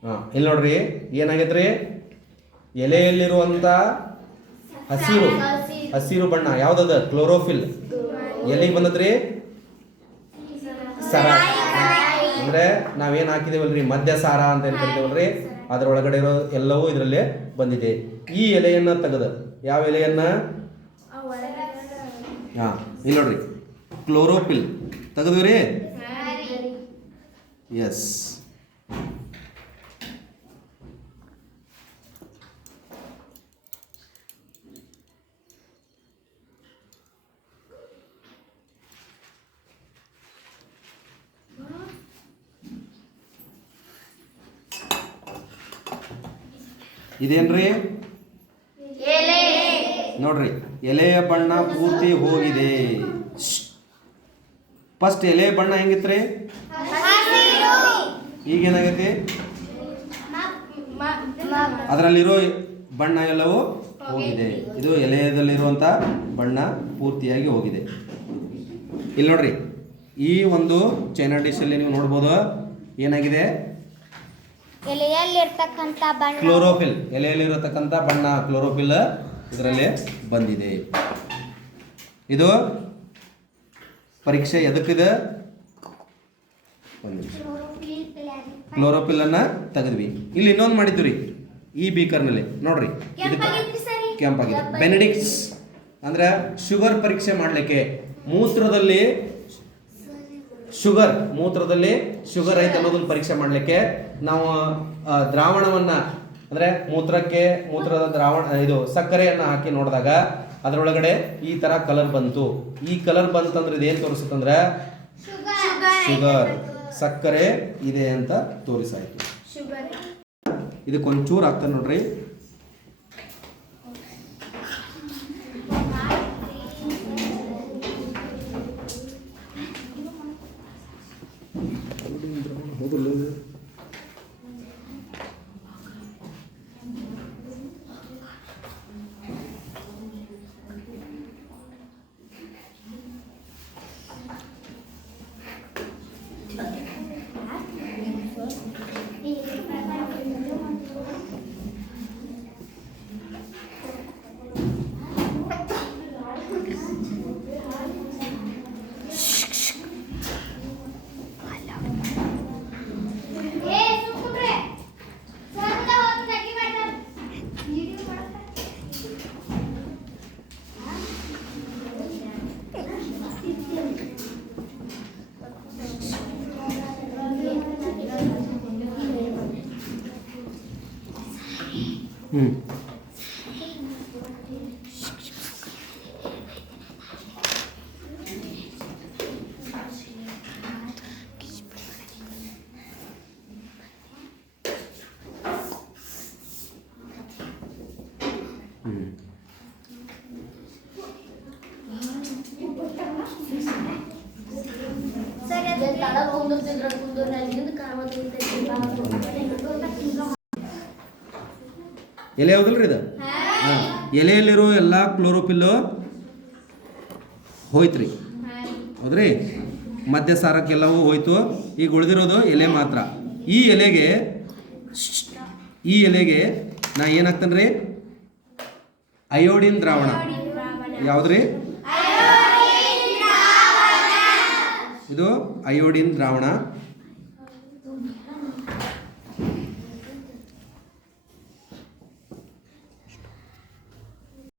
ಇಲ್ಲಿ ನೋಡ್ರಿ ಏನಾಗೈತ್ರಿ, ಎಲೆಯಲ್ಲಿರುವಂಥ ಹಸಿರು ಬಣ್ಣ ಯಾವುದದ? ಕ್ಲೋರೋಫಿಲ್. ಎಲ್ಲಿಗೆ ಬಂದದ್ರಿ? ಸರ. ಅಂದರೆ ನಾವೇನು ಹಾಕಿದೇವಲ್ರಿ ಮದ್ಯಸಾರ ಅಂತ ಏನು ಕರಿತೇವಲ್ರಿ, ಅದರೊಳಗಡೆ ಇರೋ ಎಲ್ಲವೂ ಇದರಲ್ಲಿ ಬಂದಿದೆ. ಈ ಎಲೆಯನ್ನು ತೆಗೆದು, ಯಾವ ಎಲೆಯನ್ನ? ಇಲ್ಲಿ ನೋಡ್ರಿ ಕ್ಲೋರೋಫಿಲ್ ತೆಗೆದ್ವಿ ರೀ. ಎಸ್, ಇದೇನ್ರಿ? ನೋಡ್ರಿ ಎಲೆಯ ಬಣ್ಣ ಪೂರ್ತಿ ಹೋಗಿದೆ. ಫಸ್ಟ್ ಎಲೆ ಬಣ್ಣ ಹೆಂಗಿತ್ರಿ? ಈಗೇನಾಗೈತಿ? ಅದರಲ್ಲಿರೋ ಬಣ್ಣ ಎಲ್ಲವೂ ಹೋಗಿದೆ. ಇದು ಎಲೆಯದಲ್ಲಿರುವಂಥ ಬಣ್ಣ ಪೂರ್ತಿಯಾಗಿ ಹೋಗಿದೆ. ಇಲ್ಲಿ ನೋಡ್ರಿ, ಈ ಒಂದು ಚೈನಾ ಡಿಶಲ್ಲಿ ನೀವು ನೋಡ್ಬೋದು ಏನಾಗಿದೆ? ಎಲೆಯಲ್ಲಿರ್ತಕ್ಕಂಥ ಬಣ್ಣ ಕ್ಲೋರೋಫಿಲ್. ಎಲೆಯಲ್ಲಿರತಕ್ಕಂಥ ಬಣ್ಣ ಕ್ಲೋರೋಫಿಲ್ ಇದರಲ್ಲಿ ಬಂದಿದೆ. ಇದು ಪರೀಕ್ಷೆ ಎದಕ್ಕಿದೆ? ಕ್ಲೋರೋಫಿಲ್ ಅನ್ನ ತೆಗೆದ್ವಿ. ಇಲ್ಲಿ ಇನ್ನೊಂದು ಮಾಡಿದ್ವಿ ರೀ ಈ ಬೀಕರ್ನಲ್ಲಿ. ನೋಡ್ರಿ ಇದು ಕೆಂಪಾಗಿದೆ. ಬೆನೆಡಿಕ್ಟ್ಸ್ ಅಂದ್ರೆ ಶುಗರ್ ಪರೀಕ್ಷೆ ಮಾಡಲಿಕ್ಕೆ ಮೂತ್ರದಲ್ಲಿ ಶುಗರ್ ಐತೆ ಅನ್ನೋದನ್ನ ಪರೀಕ್ಷೆ ಮಾಡಲಿಕ್ಕೆ ನಾವು ದ್ರಾವಣವನ್ನ ಅಂದ್ರೆ ಮೂತ್ರದ ದ್ರಾವಣ ಇದು ಸಕ್ಕರೆಯನ್ನು ಹಾಕಿ ನೋಡಿದಾಗ ಅದರೊಳಗಡೆ ಈ ತರ ಕಲರ್ ಬಂತು. ಈ ಕಲರ್ ಬಂತಂದ್ರೆ ಇದೇನು ತೋರಿಸುತ್ತಂದ್ರೆ ಶುಗರ್, ಸಕ್ಕರೆ ಇದೆ ಅಂತ ತೋರಿಸಾಯ್ತು. ಇದಕ್ಕೊಂಚೂರು ಆಗ್ತಾನೆ ನೋಡ್ರಿ. ಎಲೆ ಹೌದಲ್ರಿ ಇದು? ಎಲೆಯಲ್ಲಿರೋ ಎಲ್ಲ ಕ್ಲೋರೋಫಿಲ್ಲು ಹೋಯ್ತ್ರಿ, ಹೌದ್ರಿ? ಮದ್ಯಸಾರಕ್ಕೆಲ್ಲವೂ ಹೋಯ್ತು. ಈಗ ಉಳಿದಿರೋದು ಎಲೆ ಮಾತ್ರ. ಈ ಎಲೆಗೆ ನಾ ಏನಾಗ್ತಾನ್ರಿ? ಅಯೋಡಿನ್ ದ್ರಾವಣ. ಯಾವ್ದ್ರಿ ಇದು? ಅಯೋಡಿನ್ ದ್ರಾವಣ